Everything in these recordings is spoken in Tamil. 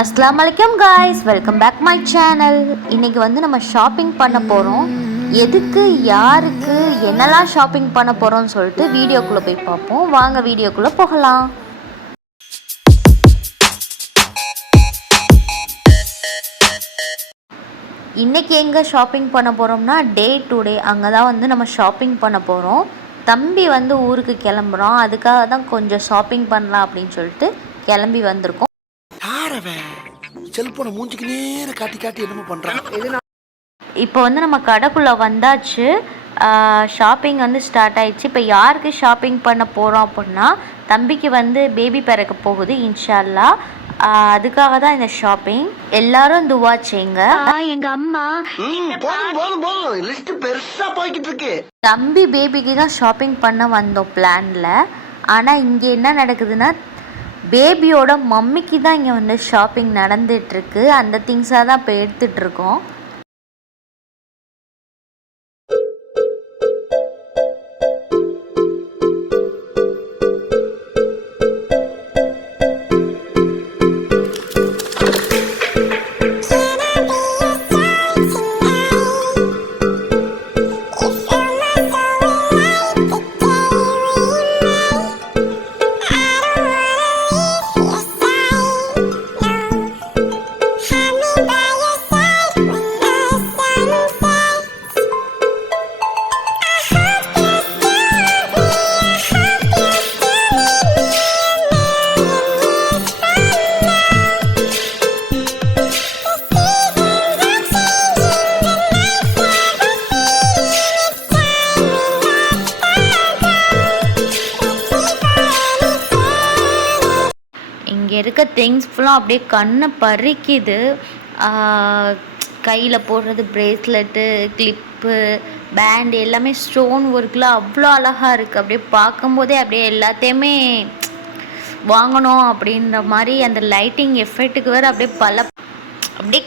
அஸ்ஸலாமு அலைக்கும் guys, welcome back my channel. இன்றைக்கி வந்து நம்ம ஷாப்பிங் பண்ண போகிறோம். எதுக்கு, யாருக்கு, என்னெல்லாம் ஷாப்பிங் பண்ண போகிறோம்னு சொல்லிட்டு வீடியோக்குள்ளே போய் பார்ப்போம். வாங்க வீடியோக்குள்ளே போகலாம். இன்றைக்கி எங்கே ஷாப்பிங் பண்ண போகிறோம்னா டே டு டே அங்கே தான் வந்து நம்ம ஷாப்பிங் பண்ண போகிறோம். தம்பி வந்து ஊருக்கு கிளம்புறோம், அதுக்காக தான் கொஞ்சம் ஷாப்பிங் பண்ணலாம் அப்படின்னு சொல்லிட்டு கிளம்பி வந்திருக்கோம். செல்போனை மூஞ்சிக்கு நேர காட்டி காட்டி என்னமோ பண்றான். இப்போ வந்து நம்ம கடைக்குள்ளே வந்தாச்சு. ஷாப்பிங் வந்து ஸ்டார்ட் ஆயிடுச்சு. இப்போ யாருக்கு ஷாப்பிங் பண்ண போகிறோம் அப்படின்னா தம்பிக்கு வந்து பேபி பிறக்க போகுது இன்ஷா அல்லாஹ். அதுக்காக தான் இந்த ஷாப்பிங். எல்லாரும் துவா செய்யுங்க. எங்க அம்மா தம்பி பேபிக்கு தான் ஷாப்பிங் பண்ண வந்தோம் பிளான்ல. ஆனால் இங்கே என்ன நடக்குதுன்னா பேபியோட மம்மிக்கு தான் இங்கே வந்து ஷாப்பிங் நடந்துகிட்ருக்கு. அந்த திங்ஸாக தான் இப்போ எடுத்துகிட்ருக்கோம். இங்கே இருக்க திங்ஸ் ஃபுல்லாக அப்படியே கண்ணை பறிக்குது. கையில் போடுறது பிரேஸ்லெட்டு, கிளிப்பு, பேண்டு எல்லாமே ஸ்டோன் ஒர்க்கில் அவ்வளோ அழகாக இருக்குது. அப்படியே பார்க்கும்போதே அப்படியே எல்லாத்தையுமே வாங்கணும் அப்படின்ற மாதிரி அந்த லைட்டிங் எஃபெக்ட்டுக்கு வேறு அப்படியே அப்படியே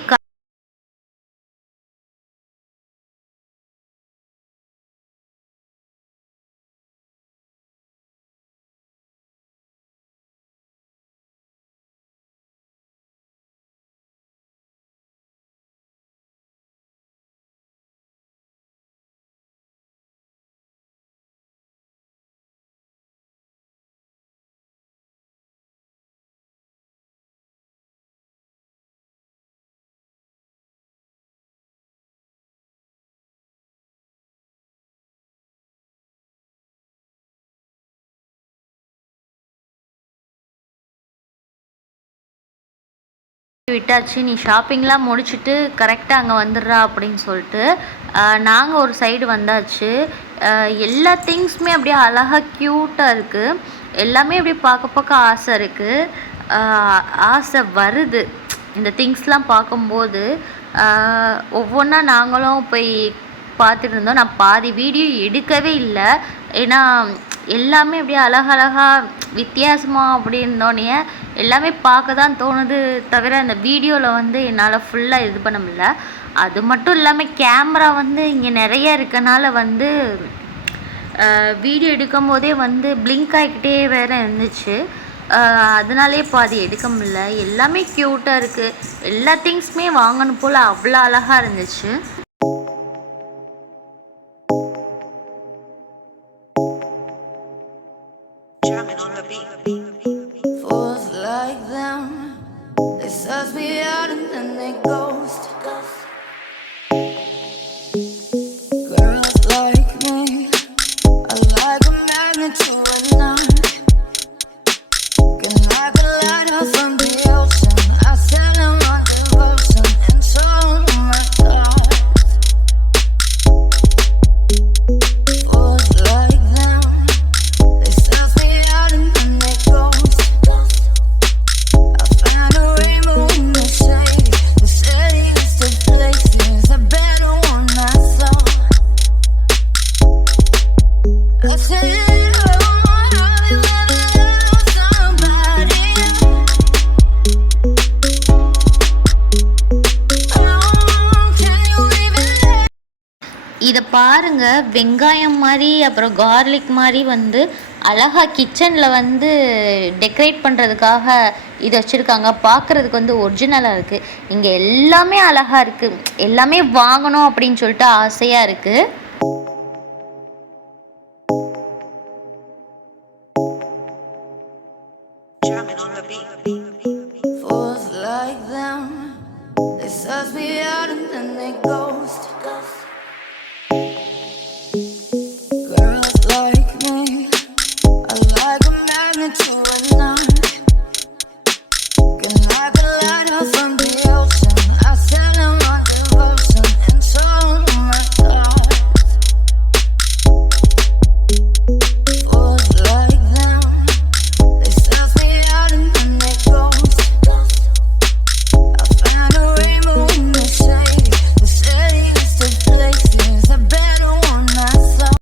விட்டாச்சு. நீ ஷாப்பிங்லாம் முடிச்சுட்டு கரெக்டாக அங்கே வந்துடுறா அப்படின்னு சொல்லிட்டு நாங்கள் ஒரு சைடு வந்தாச்சு. எல்லா திங்ஸுமே அப்படியே அழகாக க்யூட்டாக இருக்குது. எல்லாமே அப்படியே பார்க்க ஆசை இருக்குது, ஆசை வருது இந்த திங்ஸ்லாம் பார்க்கும்போது. ஒவ்வொன்றா நாங்களும் போய் பார்த்துட்டு இருந்தோம். நான் பாதி வீடியோ எடுக்கவே இல்லை, ஏன்னா எல்லாமே அப்படியே அழகழகாக வித்தியாசமாக அப்படி இருந்தோடனே எல்லாமே பார்க்க தான் தோணுது, தவிர அந்த வீடியோவில் வந்து என்னால் ஃபுல்லாக இது பண்ண முடியல. அது மட்டும் இல்லாமல் கேமரா வந்து இங்கே நிறைய இருக்கனால வந்து வீடியோ எடுக்கும் போதே வந்து பிளிங்க் ஆகிக்கிட்டே வேறு இருந்துச்சு. அதனாலே பாதி எடுக்க முடியல. எல்லாமே க்யூட்டாக இருக்குது. எல்லா திங்ஸுமே வாங்கணும் போல் அவ்வளோ அழகாக இருந்துச்சு. Fools like them, they suss me out and then they ghost. Girls like me, I like a magnet to a knot. Can like a lighthouse from the ocean. I sell them my devotion and show them my God. Fools like them, they suss me out and then they ghost. I found a rainbow in the shade, who said he used to places a better one I saw. I said, இதை பாருங்கள், வெங்காயம் மாதிரி அப்புறம் கார்லிக் மாதிரி வந்து அழகாக கிச்சனில் வந்து டெக்கரேட் பண்ணுறதுக்காக இதை வச்சுருக்காங்க. பார்க்குறதுக்கு வந்து ஒரிஜினலாக இருக்குது. இங்கே எல்லாமே அழகாக இருக்குது. எல்லாமே வாங்கணும் அப்படின்னு சொல்லிட்டு ஆசையாக இருக்குது. Fools like them, they search me out and then they ghost. Girls like me, I like a magnet to a knot. Can like a lighthouse from the ocean. I send them my devotion and show them my thoughts. Fools like them, they search me out and then they ghost. I found a rainbow in the shade, was aliens to places a better one I saw.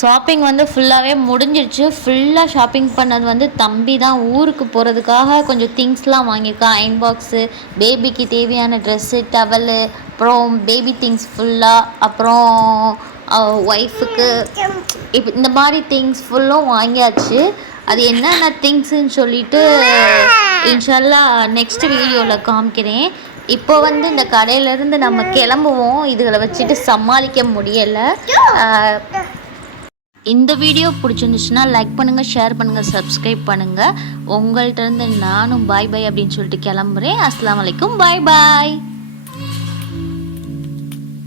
Shopping வந்து ஃபுல்லாகவே முடிஞ்சிடுச்சு. ஃபுல்லாக ஷாப்பிங் பண்ணது வந்து தம்பி தான். ஊருக்கு போகிறதுக்காக கொஞ்சம் திங்ஸ்லாம் வாங்கியிருக்கான். அயன் பாக்ஸு, பேபிக்கு தேவையான ட்ரெஸ்ஸு, டவலு, அப்புறம் பேபி திங்ஸ் ஃபுல்லாக, அப்புறம் ஒய்ஃபுக்கு இப்போ இந்த மாதிரி திங்ஸ் ஃபுல்லும் வாங்கியாச்சு. அது என்னென்ன திங்ஸுன்னு சொல்லிட்டு இன்ஷால்லா நெக்ஸ்ட் வீடியோவில் காமிக்கிறேன். இப்போ வந்து இந்த கடையிலேருந்து நம்ம கிளம்புவோம். இதுகளை வச்சுட்டு சமாளிக்க முடியலை. இந்த வீடியோ பிடிச்சிருந்துச்சுன்னா லைக் பண்ணுங்கள், ஷேர் பண்ணுங்கள், சப்ஸ்கிரைப் பண்ணுங்கள். உங்கள்கிட்ட இருந்து நானும் பாய் பாய் அப்படின்னு சொல்லிட்டு கிளம்புறேன். அஸ்ஸலாமு அலைக்கும். பாய் பாய்.